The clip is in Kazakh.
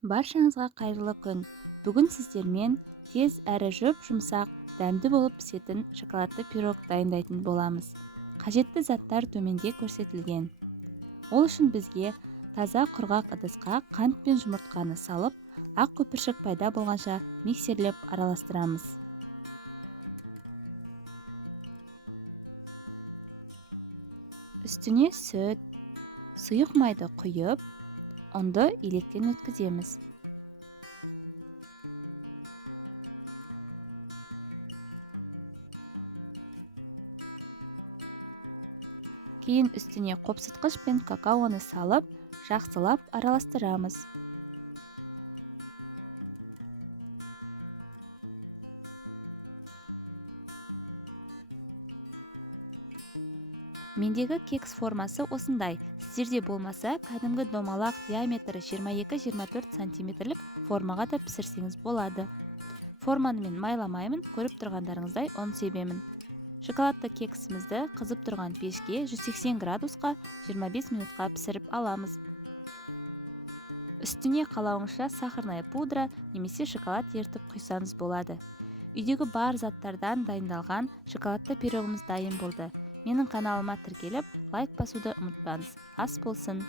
Баршаңызға қайырлы күн. Бүгін сіздермен тез әрі жұмсақ, дәмді болып пісетін шоколадты пирог дайындайтын боламыз. Қажетті заттар төменде көрсетілген. Ол үшін бізге таза құрғақ ыдысқа қант пен жұмыртқаны салып, ақ көпіршік пайда болғанша миксерлеп араластырамыз. Үстіне сүт, сұйық майды құйып, ұнды електен өткіземіз. Кейін үстіне қопсытқыш пен какаоны салып, жақсылап араластырамыз. Мендегі кекс формасы осындай. Сіздерде болмаса, кәдімгі домалақ диаметрі 22-24 сантиметрлік формаға да пісірсеңіз болады. Форманы мен майламаймын, көріп тұрғандарыңыздай ұн себемін. Шоколадты кексімізді қызып тұрған пешке 180 градусқа 25 минутқа пісіріп аламыз. Үстіне қалауыңызша сахарная пудра немесе шоколад ертіп құйсаңыз болады. Үйдегі бар заттардан дайындалған шоколадты пирогымыз дайын болды. Менің каналыма тіркеліп, лайк басуды ұмытпаңыз. Ас болсын!